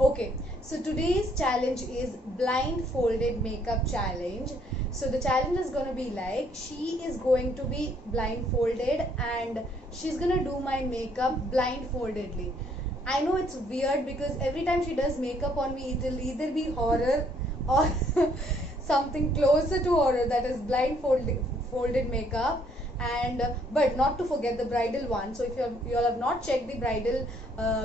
Okay, so today's challenge is blindfolded makeup challenge. So the challenge is going to be like, she is going to be blindfolded and she's going to do my makeup blindfoldedly. I know it's weird because every time she does makeup on me, it will either be horror or something closer to horror, that is blindfolded folded makeup. And but not to forget the bridal one. So if you all have not checked the bridal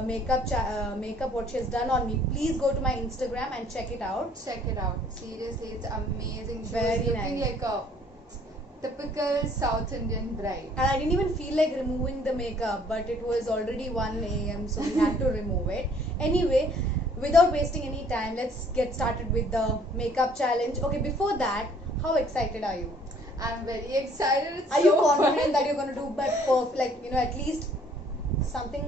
makeup what she has done on me, please go to my Instagram and check it out. Check it out. Seriously, it's amazing. She Very was looking nice. like a typical South Indian bride. And I didn't even feel like removing the makeup, but it was already 1 a.m. so we had to remove it. Anyway, without wasting any time, let's get started with the makeup challenge. Okay, before that, how excited are you? I'm very excited. It's Are so you confident fun. that you're going to do like at least something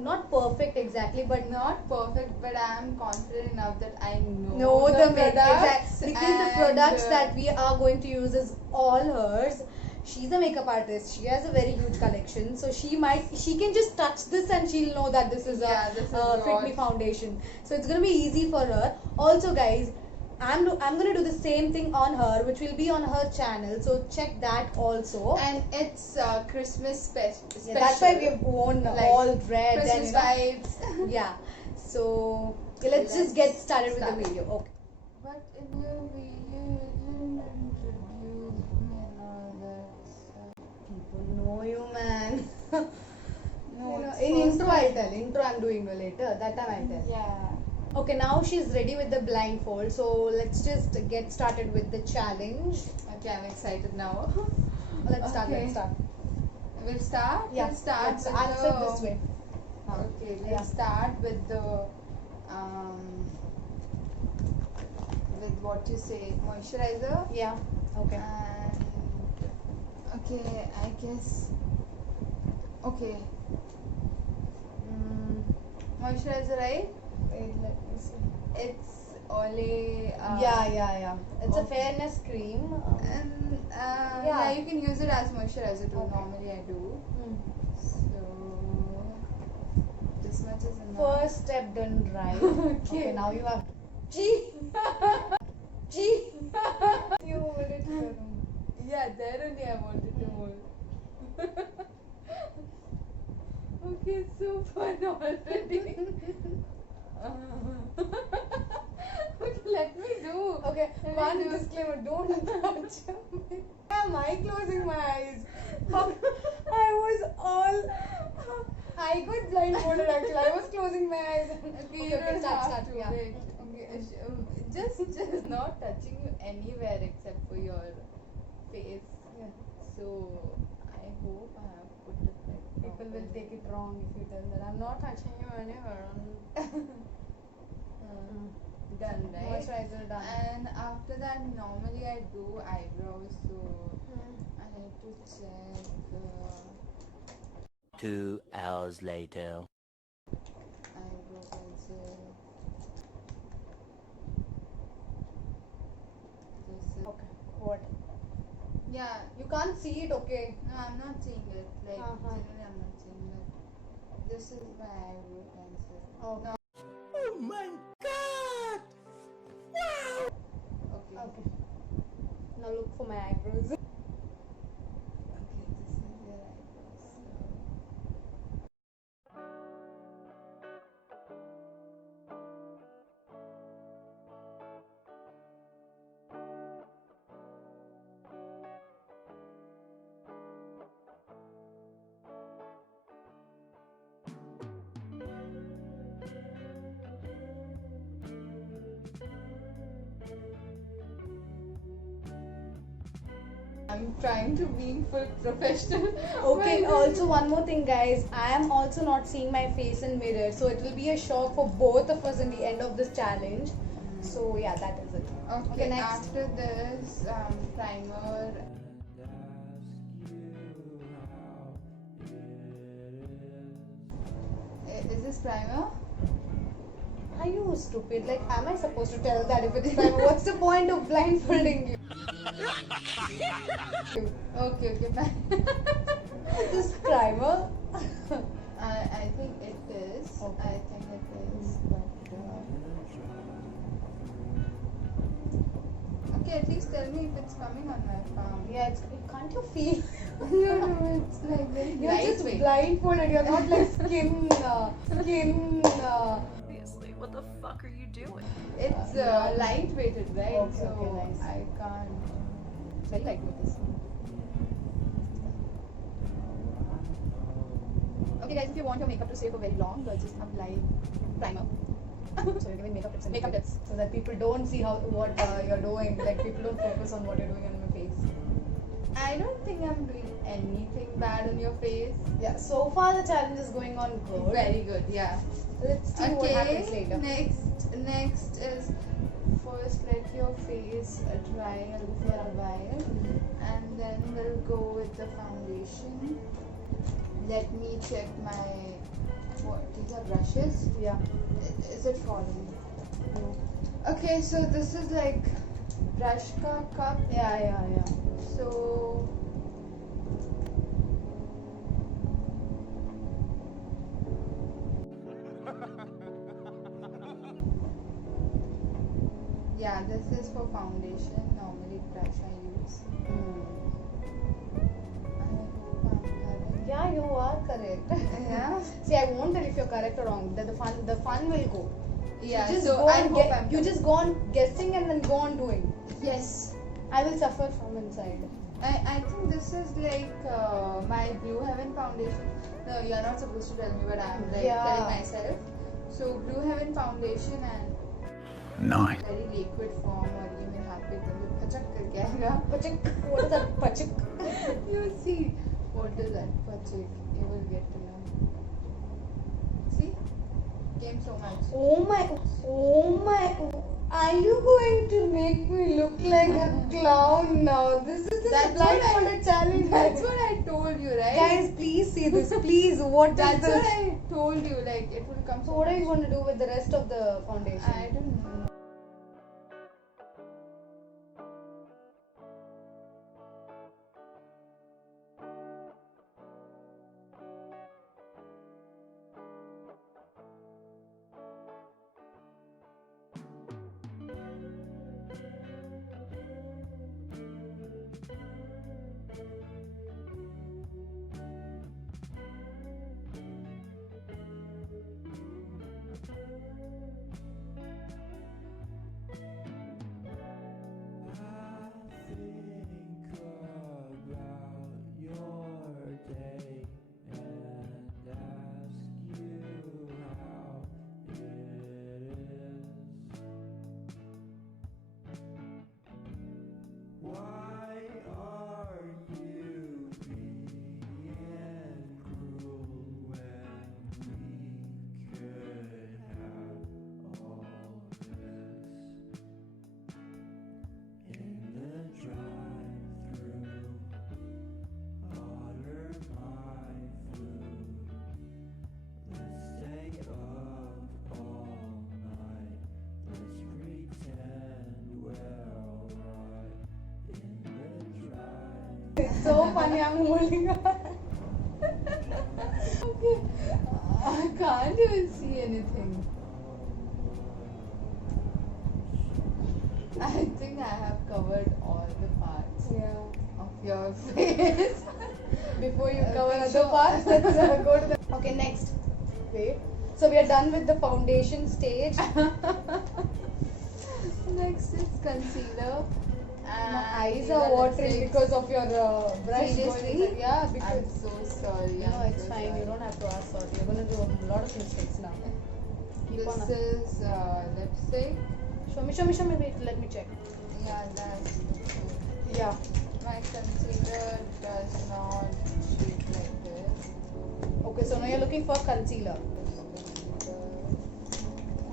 not perfect exactly, but Not perfect, but I'm confident enough that I know no the makeup products because the products that we are going to use is all hers. She's a makeup artist. She has a very huge collection, so she can just touch this and she'll know that this is this is Fit Me what- foundation. So it's gonna be easy for her. Also, guys, I'm gonna do the same thing on her, which will be on her channel. So check that also. And it's Christmas special. Yeah, that's why we've worn Like all red Christmas and vibes. yeah. So let's just get started with the video. Okay. But in your video, you didn't introduce me and all that stuff. People know you, man. No, it's in first intro time. I'll tell. Intro I'm doing later. That time I'll tell. Yeah. Okay, now she's ready with the blindfold. So let's just get started with the challenge. Okay, I'm excited now. Let's start. Okay. Let's start. We'll start. Yeah. We'll start Let's with answer the, this way. Okay, let's Yeah. start with the with what you say, moisturizer. Yeah. Okay. And okay, I guess. Okay. Moisturizer, right? Wait, let me see. It's Olay. Yeah. It's a okay. fairness cream. And Yeah. yeah, you can use it as moisturizer too. Okay. Normally I do. Hmm. So this much is enough. First step done right. Okay. Now you have. Gee. Gee. You hold it. Yeah, there only I wanted to hold. Okay, it's so fun already. Okay, let me do. Okay, Let me one do. disclaimer, don't touch me. Am I closing my eyes? I was all. I got blindfolded actually. I was closing my eyes. Okay, you don't start. have to Yeah. wait. Okay, just not touching you anywhere except for your face. Yeah. So I hope I have put it like People will take it wrong if you tell that I'm not touching you anywhere. Done, right? Moisturizer done. And after that, normally I do eyebrows, so I need to check. 2 hours later. Eyebrow pencil. This is Okay. What? yeah. You can't see it. Okay. No, I'm not seeing it. Like Uh-huh. generally, I'm not seeing it. This is my eyebrow pencil. Oh. No. Oh my god! Wow! Okay. Okay. Now look for my eyebrows. Okay, this is your eyebrows. So. I'm trying to be full professional. Okay, but- also one more thing, guys. I am also not seeing my face in mirror, so it will be a shock for both of us in the end of this challenge. So yeah, that is it. Okay, next. after this primer. Is this primer? Are you stupid? Like, am I supposed to tell that if it's primer? What's the point of blindfolding you? Okay, fine. This primer? I think it is. Okay. I think it is. But Okay, at least tell me if it's coming on my palm. Yeah, can't you feel? No, it's like very You're just lightweight. blindfolded. You're not like skin. Obviously, what the fuck are you doing? It's lightweighted, right? Okay, so okay, nice. I can't. It's very lightweight this. Okay, guys, if you want your makeup to stay for very long, just apply primer. So you're giving makeup tips. Makeup tips. So that people don't see what you're doing. Like people don't focus on what you're doing on your face. I don't think I'm doing anything bad on your face. Yeah. So far the challenge is going on good. Very good, yeah. Let's see what happens later. Next is first let your face dry for a while, and then we'll go with the foundation. Let me check my. What? These are brushes. Yeah. Is it falling? No. Okay, so this is like brush ka cup. Yeah. So yeah, this is for foundation. Normally brush I use. I hope I'm correct. Yeah, you are correct. Yeah. See, I won't tell if you're correct or wrong. The fun will go. Yeah. You just So go I on hope I'm you just go on guessing and then go on doing. yes. I will suffer from inside. I think this is like my Blue Heaven foundation. No, you're not supposed to tell me, but I'm like Yeah. telling myself. So Blue Heaven foundation and Nice. very liquid form और ये मेरे हाथ पे एकदम से पचक करके आएगा. Pachik. What is that? Pachik. You will see what is that pachik. You will get to know. See, came so much. Oh my. Are you going to make me look like a clown now? This is the That's what blindfolded challenge. That's what I told you, right? Guys, please see this. Please, what is That's this? what I told you. Like it will come. So what are you going to do with the rest of the foundation? I don't know. It's so funny. I'm holding her. Okay. I can't even see anything. I think I have covered all the parts Yeah. of your face. Before you cover Okay, other sure. parts, let's go to the. Okay, next. Wait. So we are done with the foundation stage. Next is concealer. My eyes are watering because of your brush going Seriously? inside. Yeah, I'm because so sorry. no, I'm it's so fine. sorry. You don't have to ask sorry. You're gonna do a lot of mistakes now. Keep on. This is lipstick. Show me. Wait, let me check. Yeah, that's Yeah. my concealer does not shape like this. Okay, so now you're looking for concealer.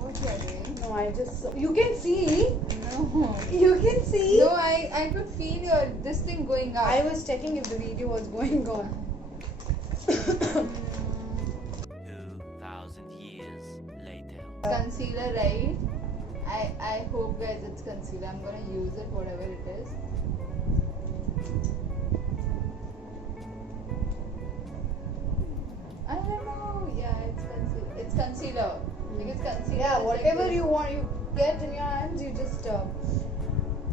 What you are doing? No, I just you can see. No. You can see. No, I could feel your this thing going up. I was checking if the video was going on. 2,000 years later. Concealer, right? I hope guys it's concealer. I'm gonna use it whatever it is. I don't know. Yeah, it's concealer. It's concealer. Because concealer. Yeah, is whatever like you want, you get in your hands, you just start.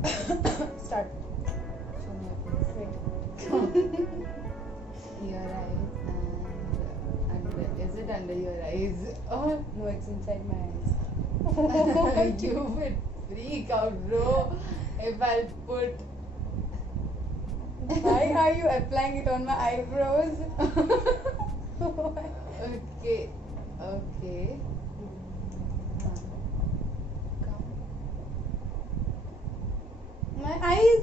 Show me your face. Wait. Your eyes and under. Is it under your eyes? Oh, No, it's inside my eyes. you would freak out, bro. If I put. Why are you applying it on my eyebrows? Okay. Okay. Come. My eyes.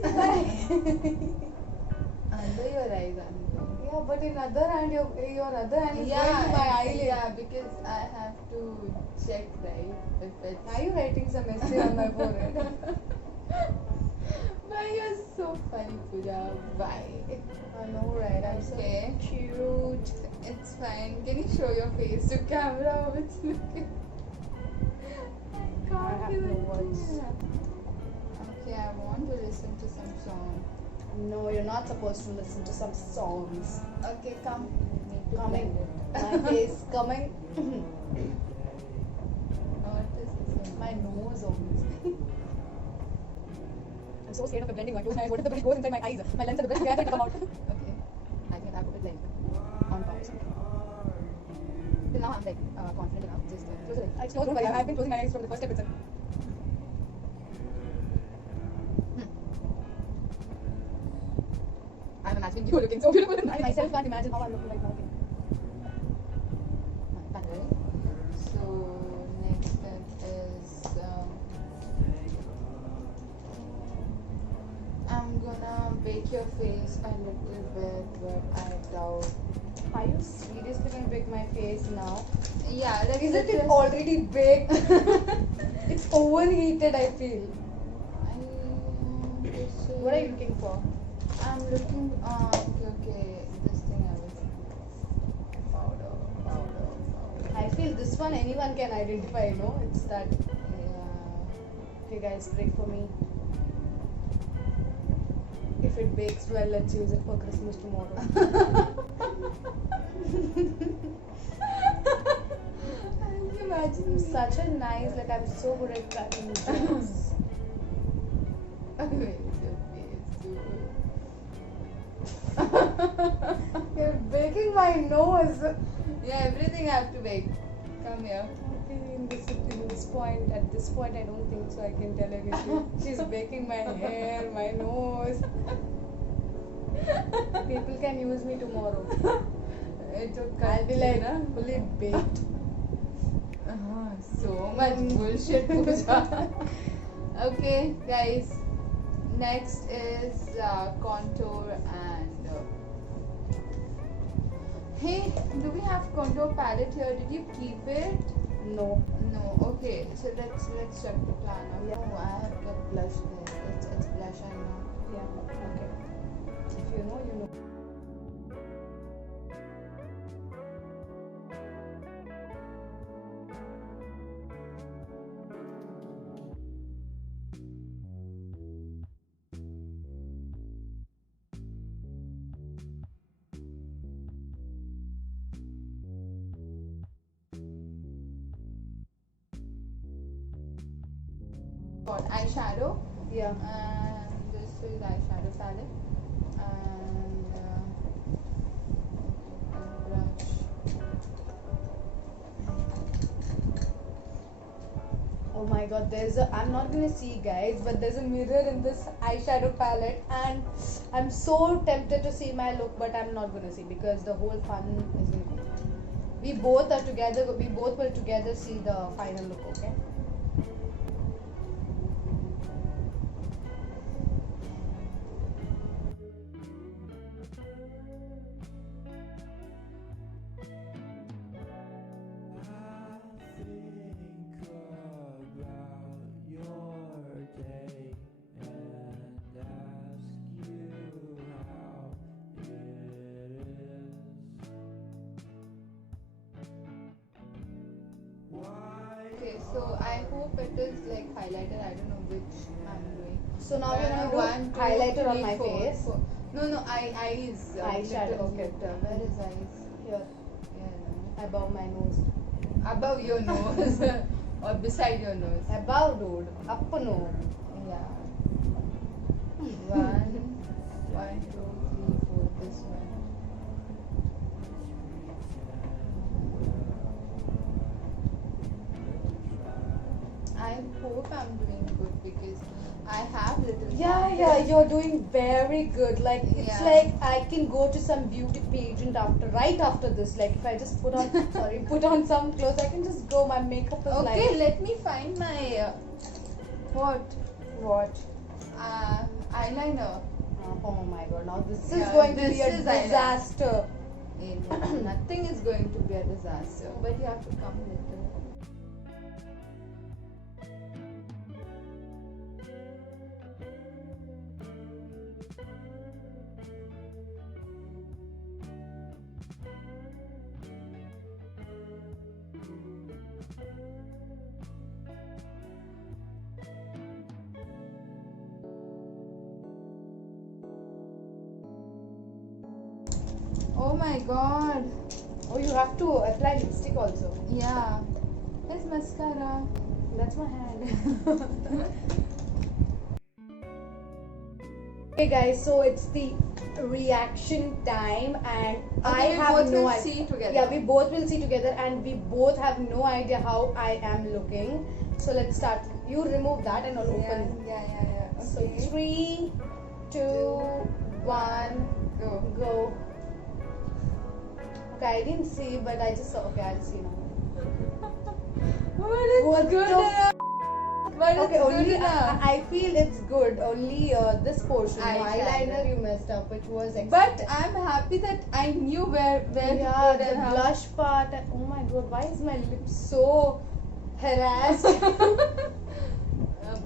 Under your eyes, I'm going. Yeah, but in other hand, your other hand is going to my eyelid. Yeah, because I have to check, right? If it's. Are you writing some essay on my forehead? Why you're so funny, Pooja? Why? I know, right? I'm Okay. so cute. It's fine. Can you show your face to camera? How it's looking? I have no words. Okay, I want to listen to some song. No, you're not supposed to listen to some songs. Okay, come. Need to Coming. blend it. My face coming. What is this? My nose obviously. I'm so scared of blending my two eyes. What if the brush goes inside my eyes? My lens and the brush together to come out. Okay. I think I have put it like on pause. Till now I'm like confident enough. Just Close it. It's closed, don't worry. I've been closing my eyes from the first step itself. I'm imagining you looking so beautiful. I myself can't imagine how I'm looking right now. So next step is I'm gonna bake your face a little bit, but I doubt. Are you seriously gonna bake my face now? Yeah, let's Isn't it already baked? It's overheated, I feel. What are you looking for? I'm looking. Okay. This thing I was. Powder. I feel this one anyone can identify, you know? It's that. Yeah. Okay, guys, pray for me. If it bakes well, let's use it for Christmas tomorrow. Can you imagine? I'm such a nice, like, I'm so good at cracking jokes. You're baking my nose. Yeah, everything I have to bake. Come here. Okay, at this point, I don't think so. I can tell anything. She's baking my hair, my nose. People can use me tomorrow. It's I'll be like fully baked. So much bullshit, Pooja. Okay, guys. Next is contour and. Hey, do we have contour palette here? Did you keep it? No. No. Okay, so let's check the plan. Yeah. Oh, I have kept blush there. It's blush. I know. Yeah. Okay. If you know, you know. Got eyeshadow. Yeah. And this is eyeshadow palette and brush. Oh my god, I'm not gonna see, guys, but there's a mirror in this eyeshadow palette, and I'm so tempted to see my look, but I'm not gonna see because the whole fun is gonna be. We both will together see the final look, okay? Okay, so I hope it is like highlighter. I don't know which I'm doing. So now we're gonna do One, two, highlighter on three, my four, face. four. No, eyes. Eyeshadow, glitter, okay. glitter. Where is eyes? Here, Yeah. above my nose. above your nose or beside your nose. Above, dude. Up, no. Yeah. One, 2, 3, 4. This one. I hope I'm doing good because I have little. Yeah, you're doing very good. Like, it's Yeah. like I can go to some beauty pageant right after this. Like, if I just put on some clothes, I can just go. My makeup is Okay, like. let me find my what What? eyeliner. Oh my god, now this is Yeah, going to this be a is eyeliner. disaster. Nothing is going to be a disaster, but you have to come later. Oh my god. Oh, you have to apply lipstick also. Yeah. It's mascara. That's my hand. Okay, guys, so it's the reaction time, and I we have both no will idea. see together. Yeah, we both will see together, and we both have no idea how I am looking. So let's start. You remove that and I'll open. Yeah. So Okay. 3, 2, 1, Go. go. Okay, I didn't see, but I just saw. Okay, I'll see now. But it's What good the enough. But Okay, it's good only enough. I feel it's good. Only this portion, the Eyeshadow. eyeliner, you messed up, which was. But I'm happy that I knew where to yeah, put the and how. blush part. Oh my god, why is my lip so harassed? But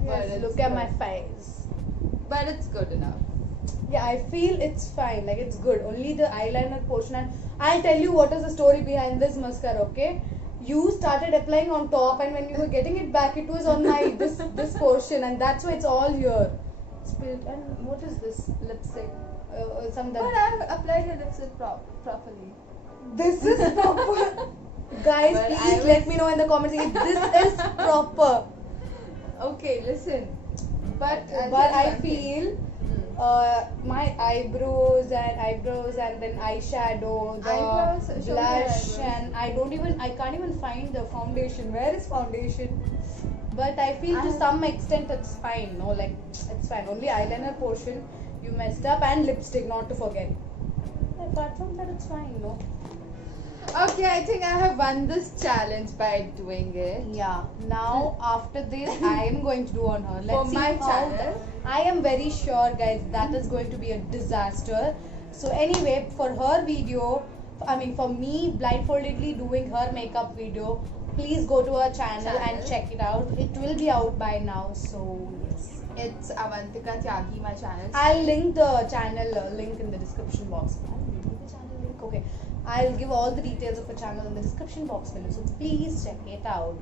Yes, it's look at good. my face. But it's good enough. Yeah, I feel it's fine. Like it's good. Only the eyeliner portion, and I'll tell you what is the story behind this mascara. Okay, you started applying on top, and when you were getting it back, it was on my this portion, and that's why it's all here. Spilled. And what is this lipstick? Some But I've applied your lipstick properly. This is proper. Guys, But please I let was- me know in the comments if this is proper. Okay, listen. But But I feel my eyebrows and then eyeshadow, the Eyebrows, show me your blush, eyebrows. and I can't even find the foundation. Where is foundation? But I feel to I- some extent it's fine. No, like it's fine. Only eyeliner portion you messed up, and lipstick, not to forget. Apart from that, it's fine. No. Okay, I think I have won this challenge by doing it. Yeah. Now after this, I am going to do on her. Let's For see my how channel. I am very sure, guys, that is going to be a disaster. So anyway, for her video, for me blindfoldedly doing her makeup video, please go to her channel and Channel. check it out. It will be out by now. So yes. It's Avantika Tyagi, my channel. I'll link the channel link in the description box. I'll link the channel link. Okay. I'll give all the details of the channel in the description box below. So please check it out.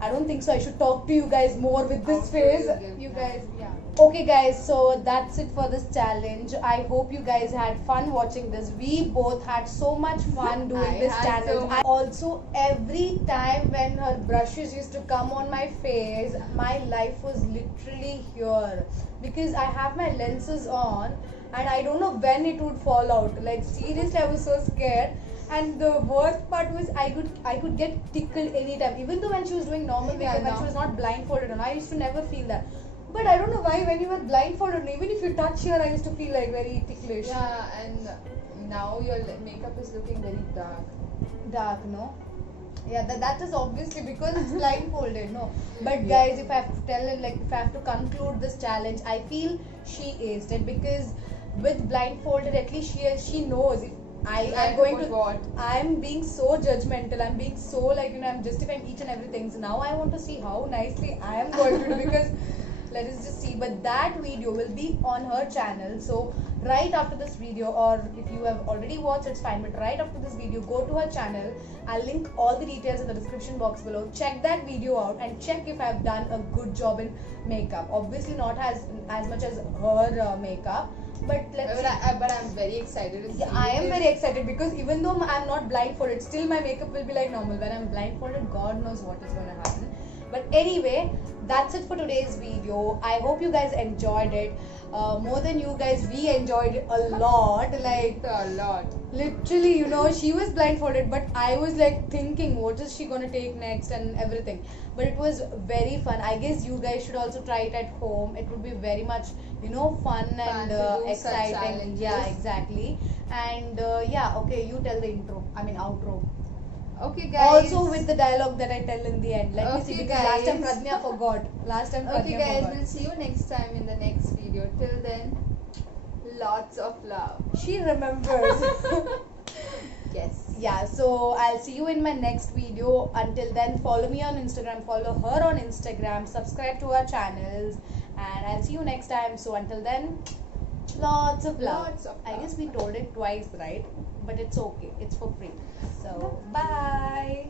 I don't think so. I should talk to you guys more with this Okay, face. give You that. guys, yeah. Okay, guys. So that's it for this challenge. I hope you guys had fun watching this. We both had so much fun doing I this had challenge. so much- Also, every time when her brushes used to come on my face, my life was literally here because I have my lenses on and I don't know when it would fall out. Like seriously, I was so scared. And the worst part was I could get tickled anytime, even though when she was doing normal Yeah, makeup, when no. she was not blindfolded, and I used to never feel that. But I don't know why when you were blindfolded, even if you touch here, I used to feel like very ticklish. Yeah, and now your makeup is looking very dark. Dark, no? Yeah, that is obviously because it's blindfolded, no. But Yeah. guys, if I have to tell it, like if I have to conclude this challenge, I feel she aced it because with blindfolded, at least she knows if I am going to. What? I'm being so judgmental. I'm being so like I'm justifying each and everything. So now I want to see how nicely I am going to do because let us just see. But that video will be on her channel. So right after this video, or if you have already watched, it's fine. But right after this video, go to her channel. I'll link all the details in the description box below. Check that video out and check if I've done a good job in makeup. Obviously not as much as her makeup. But let's see. But I'm very excited to see. Yeah, I am because- very excited because even though I'm not blindfolded, still my makeup will be like normal. When I'm blindfolded, God knows what is going to happen. But anyway, that's it for today's video. I hope you guys enjoyed it. More than you guys, we enjoyed it a lot. Like a lot. literally, you know, she was blindfolded, but I was like thinking, what is she gonna take next and everything. But it was very fun. I guess you guys should also try it at home. It would be very much, you know, fun and to do such exciting. challenges. Yeah, exactly. And yeah, okay, you tell the intro. I mean outro. Okay, guys. Also with the dialogue that I tell in the end. Let me see, Okay, because last time guys. Pradnya forgot. Last time Pradnya Okay, guys. forgot. We'll see you next time in the next video. Till then, lots of love. She remembers. Yes. Yeah, so I'll see you in my next video. Until then, follow me on Instagram, follow her on Instagram, subscribe to our channels, and I'll see you next time. So until then, lots of love. Lots of I love. guess we told it twice, right? But it's okay, it's for free. So bye.